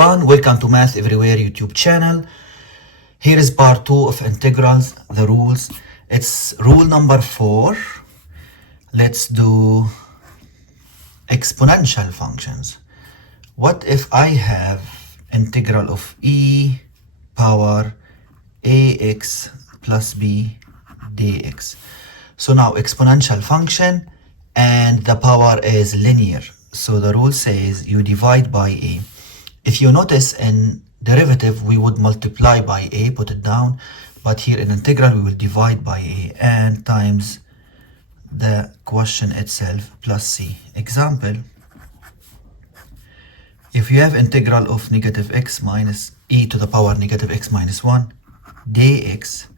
everyone, welcome to Math Everywhere YouTube channel. Here is part 2 of integrals, the rules. It's rule number 4. Let's do exponential functions. What if I have integral of e power ax plus b dx? So now exponential function and the power is linear. So the rule says you divide by a. If you notice in derivative, we would multiply by a, put it down. But here in integral, we will divide by a and times the quotient itself plus c. Example, if you have integral of negative x minus e to the power negative x minus 1 dx,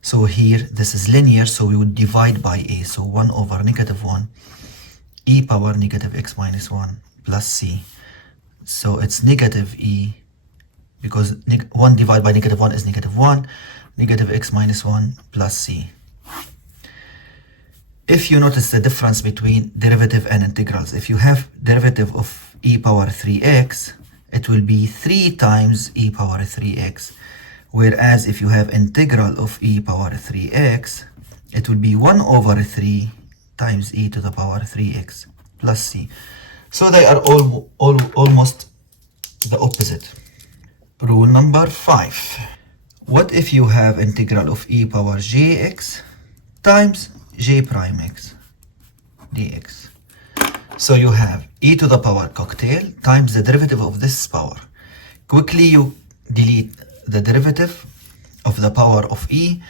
so here this is linear, so we would divide by a. So 1 over negative 1 e power negative x minus 1 plus c. So it's negative e, because 1 divided by negative 1 is negative 1, negative x minus 1 plus c. If you notice the difference between derivative and integrals, if you have derivative of e power 3x, it will be 3 times e power 3x. Whereas if you have integral of e power 3x, it will be 1 over 3 times e to the power 3x plus c. So they are almost the opposite. Rule number 5. What if you have integral of e power jx times j prime x dx? So you have e to the power cocktail times the derivative of this power. Quickly you delete the derivative of the power of e,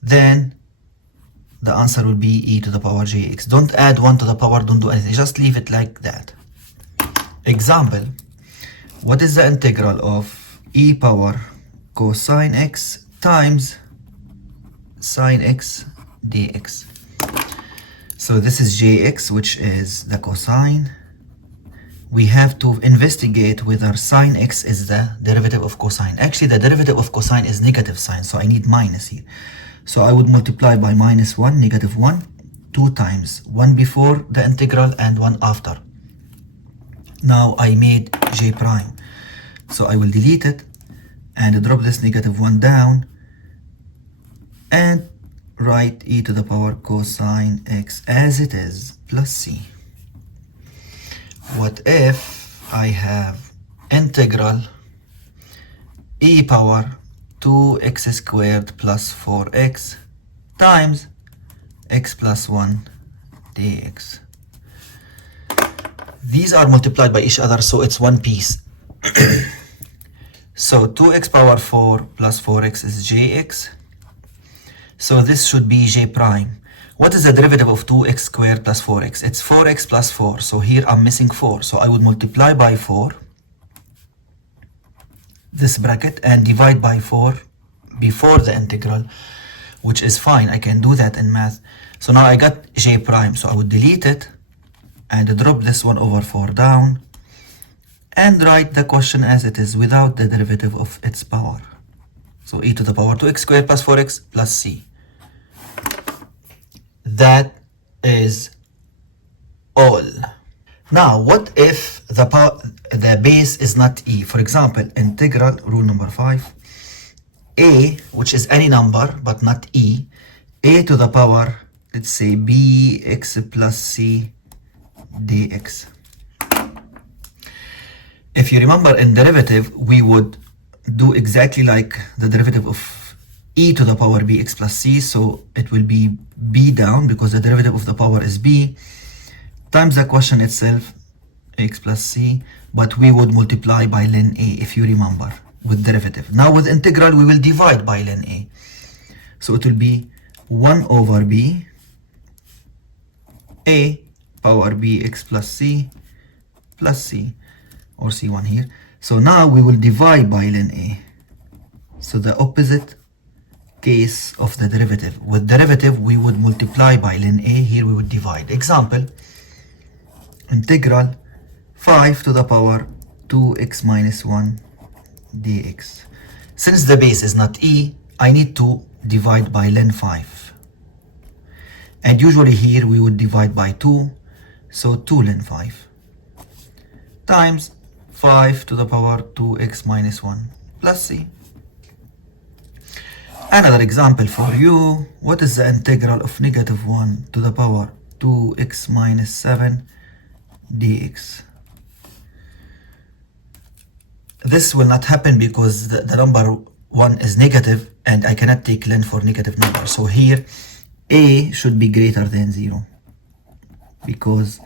then the answer will be e to the power jx. Don't add 1 to the power, don't do anything, just leave it like that. Example, what is the integral of e power cosine x times sine x dx? So this is jx, which is the cosine. We have to investigate whether sine x is the derivative of cosine. Actually, the derivative of cosine is negative sine, so I need minus here. So I would multiply by minus 1, negative 1, 2 times, 1 before the integral and 1 after. Now I made j prime. So I will delete it and drop this negative 1 down and write e to the power cosine x as it is plus c. What if I have integral e power 2x squared plus 4x times x plus 1 dx? These are multiplied by each other, so it's one piece. So 2x power 4 plus 4x is jx. So this should be j prime. What is the derivative of 2x squared plus 4x? It's 4x plus 4. So here I'm missing 4. So I would multiply by 4, this bracket, and divide by 4 before the integral, which is fine. I can do that in math. So now I got j prime. So I would delete it and drop this 1 over 4 down and write the question as it is without the derivative of its power. So e to the power 2x squared plus 4x plus c. That is all. Now, what if the base is not e? For example, integral, rule number 5, a, which is any number but not e, a to the power, let's say bx plus c dx. If you remember in derivative, we would do exactly like the derivative of e to the power bx plus c, so it will be b down because the derivative of the power is b times the quotient itself x plus c, but we would multiply by ln a if you remember with derivative. Now with integral we will divide by ln a, so it will be 1 over b a power bx plus c, or c1 here. So now we will divide by ln a, so the opposite case of the derivative. With derivative we would multiply by ln a, here we would divide. Example, integral 5 to the power 2x minus 1 dx. Since the base is not e, I need to divide by ln 5, and usually here we would divide by 2, so 2 ln 5 times 5 to the power 2x minus 1 plus c. Another example for you. What is the integral of negative 1 to the power 2x minus 7 dx? This will not happen because the number 1 is negative and I cannot take ln for negative number. So here a should be greater than 0, because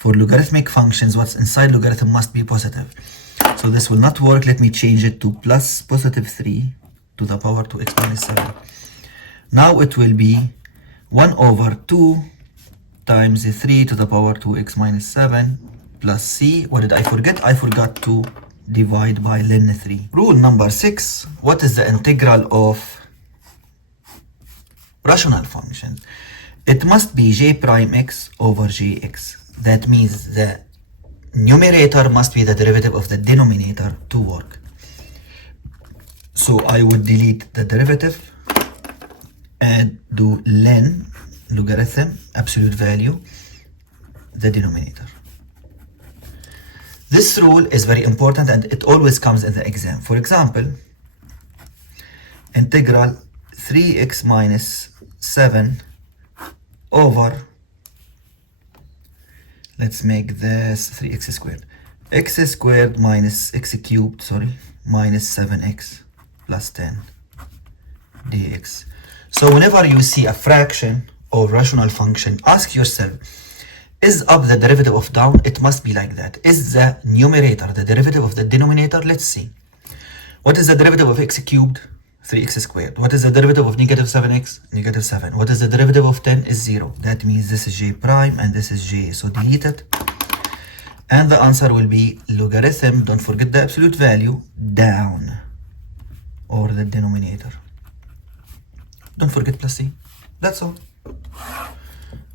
for logarithmic functions what's inside logarithm must be positive. So this will not work. Let me change it to plus positive 3 to the power 2x minus 7. Now it will be 1 over 2 times 3 to the power 2x minus 7 plus c. What did I forget? I forgot to divide by ln 3. Rule number 6. What is the integral of rational function? It must be j prime x over jx. That means the numerator must be the derivative of the denominator to work. So I would delete the derivative and do ln logarithm absolute value the denominator. This rule is very important and it always comes in the exam. For example, integral 3x minus 7 over, let's make this 3x squared, x squared minus x cubed, minus 7x plus 10 dx. So whenever you see a fraction or rational function, ask yourself, is up the derivative of down? It must be like that. Is the numerator the derivative of the denominator? Let's see. What is the derivative of x cubed? 3x squared. What is the derivative of negative 7x? Negative 7. What is the derivative of 10? Is 0. That means this is j prime and this is j. So delete it. And the answer will be logarithm, don't forget the absolute value, down, or the denominator. Don't forget plus c. That's all.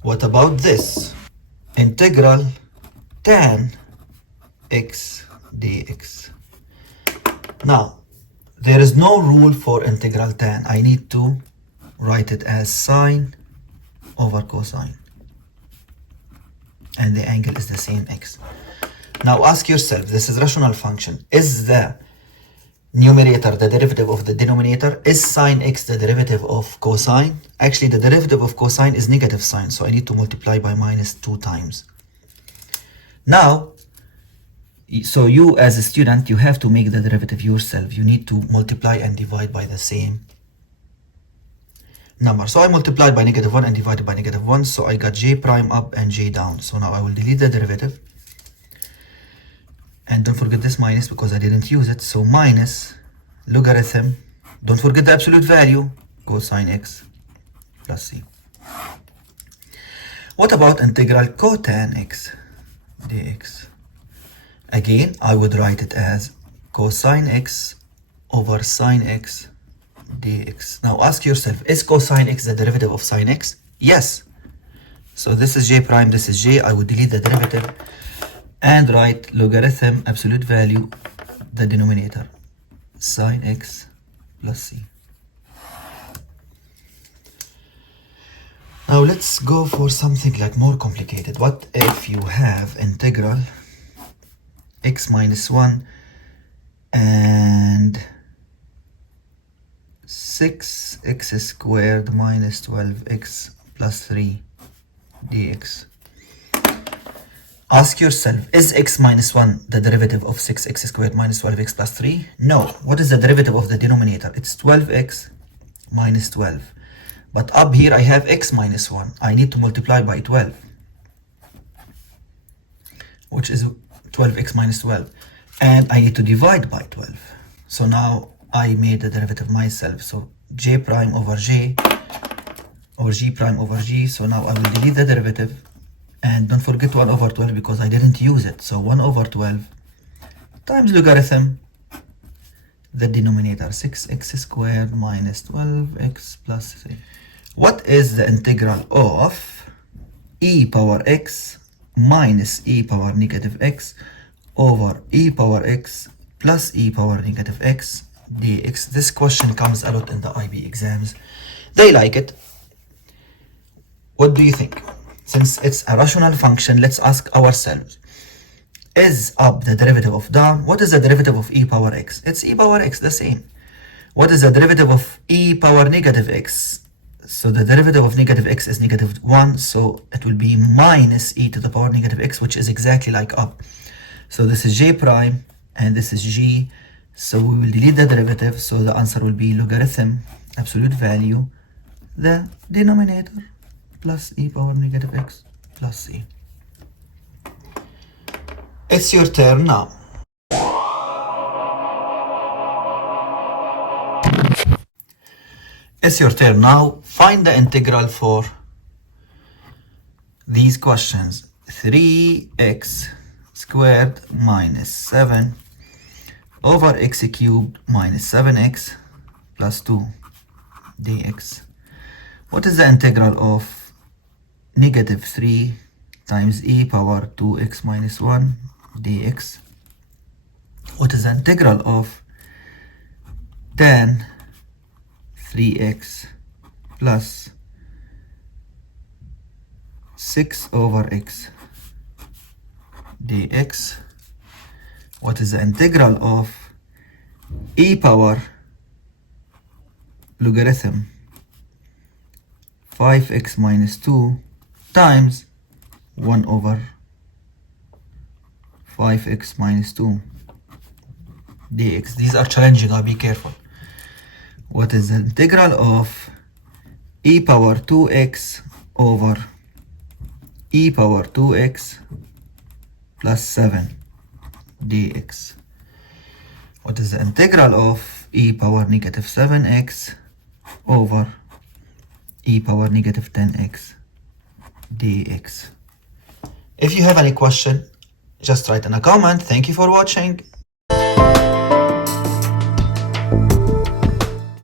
What about this? Integral tan x dx. Now, there is no rule for integral tan. I need to write it as sine over cosine. And the angle is the same x. Now ask yourself, this is rational function. Is the numerator the derivative of the denominator? Is sine x the derivative of cosine? Actually, the derivative of cosine is negative sine, so I need to multiply by minus 2 times. Now, so you as a student, you have to make the derivative yourself. You need to multiply and divide by the same number. So I multiplied by negative 1 and divided by negative 1, so I got j prime up and j down. So now I will delete the derivative. And don't forget this minus because I didn't use it. So minus logarithm, don't forget the absolute value, cosine x plus c. What about integral cotan x dx? Again, I would write it as cosine x over sine x dx. Now ask yourself, is cosine x the derivative of sine x? Yes. So this is j prime, this is j. I would delete the derivative and write logarithm absolute value the denominator, sine x plus c. Now let's go for something like more complicated. What if you have integral x minus 1 and 6x squared minus 12x plus 3 dx? Ask yourself, is x minus 1 the derivative of 6x squared minus 12x plus 3? No. What is the derivative of the denominator? It's 12x minus 12. But up here I have x minus 1. I need to multiply by 12, which is 12x minus 12. And I need to divide by 12. So now I made the derivative myself. So j prime over j, or g prime over g. So now I will delete the derivative. And don't forget 1 over 12 because I didn't use it. So 1 over 12 times logarithm the denominator, 6x squared minus 12x plus 3. What is the integral of e power x minus e power negative x over e power x plus e power negative x dx? This question comes a lot in the IB exams. They like it. What do you think? Since it's a rational function, let's ask ourselves, is up the derivative of down. What is the derivative of e power x? It's e power x, the same. What is the derivative of e power negative x? So the derivative of negative x is negative 1, so it will be minus e to the power negative x, which is exactly like up. So this is j prime, and this is g. So we will delete the derivative, so the answer will be logarithm, absolute value, the denominator, plus e power negative x plus c. It's your turn now. It's your turn now. Find the integral for these questions. 3x squared minus 7 over x cubed minus 7x plus 2 dx. What is the integral of negative 3 times e power 2x minus 1 dx? What is the integral of tan 3x plus 6 over x dx? What is the integral of e power logarithm 5x minus 2 times 1 over 5x minus 2 dx? These are challenging, I'll be careful. What is the integral of e power 2x over e power 2x plus 7 dx? What is the integral of e power negative 7x over e power negative 10x dx? If you have any question, just write in a comment. Thank you for watching.